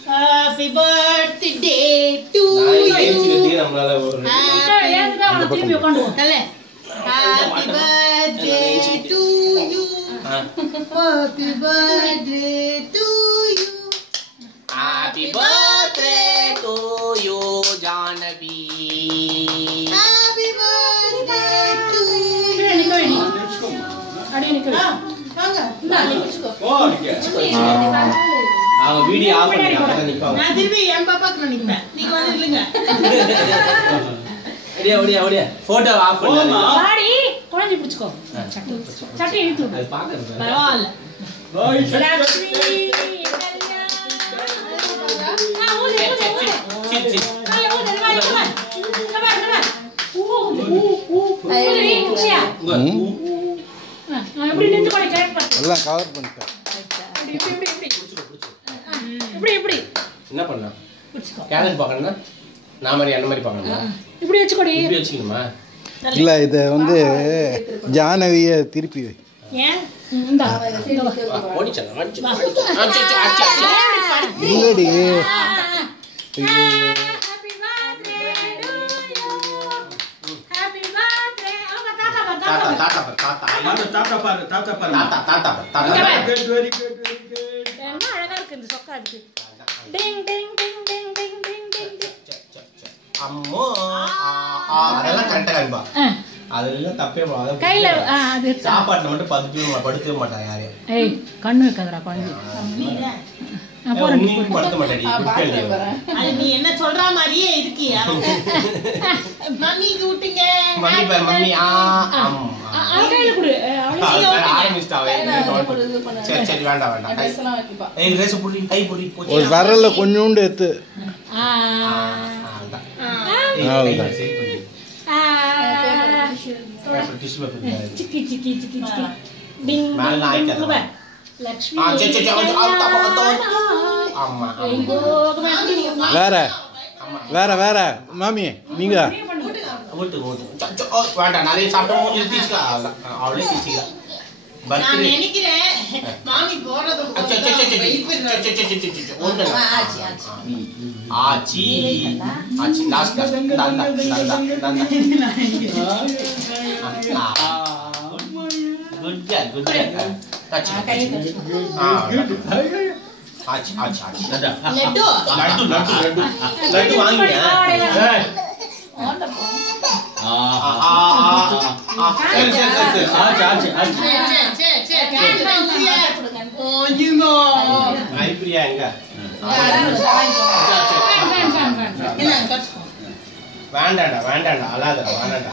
Happy birthday to you. Happy birthday to you. Happy birthday to you. Happy birthday to you, Janavi. Happy birthday to you. Video off பண்ணிட்டாங்க நான் திருப்பி என் பாப்பாக்கு நிப்பேன் நீங்க வந்து இல்லங்க ஓடியா போட்டோ ஆஃப் பண்ணு பாடி குழந்தை பிடிச்சுக்கோ சட்டை இழுத்து அது பாக்குறது பரவாயில்ல லட்சுமி எல்லாம் கவர் பண்ணிட்டேன். என்ன பண்ணா கேலண்ட் பார்க்கணும்னா நான் மாதிரி அந்த மாதிரி பார்க்கணுமா இப்படி வச்சுக்கோடி இப்படி வச்சுக்கணுமா இல்லை இதை வந்து ஜானவியை திருப்பி வை. ஏன் இந்த ஓடிச்சல இல்லடி என்ன அழகா இருக்கு இந்த சொக்கா இருக்கு டிங் டிங் டிங் டிங் டிங் டிங் டிங் அம்மா அதெல்லாம் கரெக்டா காண்பா அதெல்லாம் தப்பே கையில அது சாப்பாட்டுல மட்டும் படுக்கவே மாட்டாங்க யாரையும் ஏய் கண்ணு வைக்காதடா குழந்தை நீ படுத்த மாட்டாடி அது நீ என்ன சொல்ற மாதிரியே இருக்கியா மம்மிக்கு விட்டுங்க மம்மி பாரு மம்மி கையில கொடு சரி சரி வேண்டாம் வேண்டாம் ஒரு விரல்ல கொஞ்சோண்டு எடுத்து சிக்கி சிக்கி சிக்கி சிக்கி டிங் லட்சுமி வேற வேற வேற மாமி நீங்க வேண்டாம் நிறைய சாப்பிட்டோம் அவளே தீச்சிக்கலாம் நான் நினைக்கிறேன் மாமி போறது ஆச்சி ஆச்சி லாஸ்ட் குட் ஆச்சி ஆச்சி ஆச்சி லட்டு லட்டு லட்டு லட்டு லட்டு வாங்கியா சரி சரி சரி ஆச்சி ஆச்சி ஆச்சி ஐப்ரியா எங்க வேண்டாண்டா வேண்டாண்டா அழாதடா வேண்டாண்டா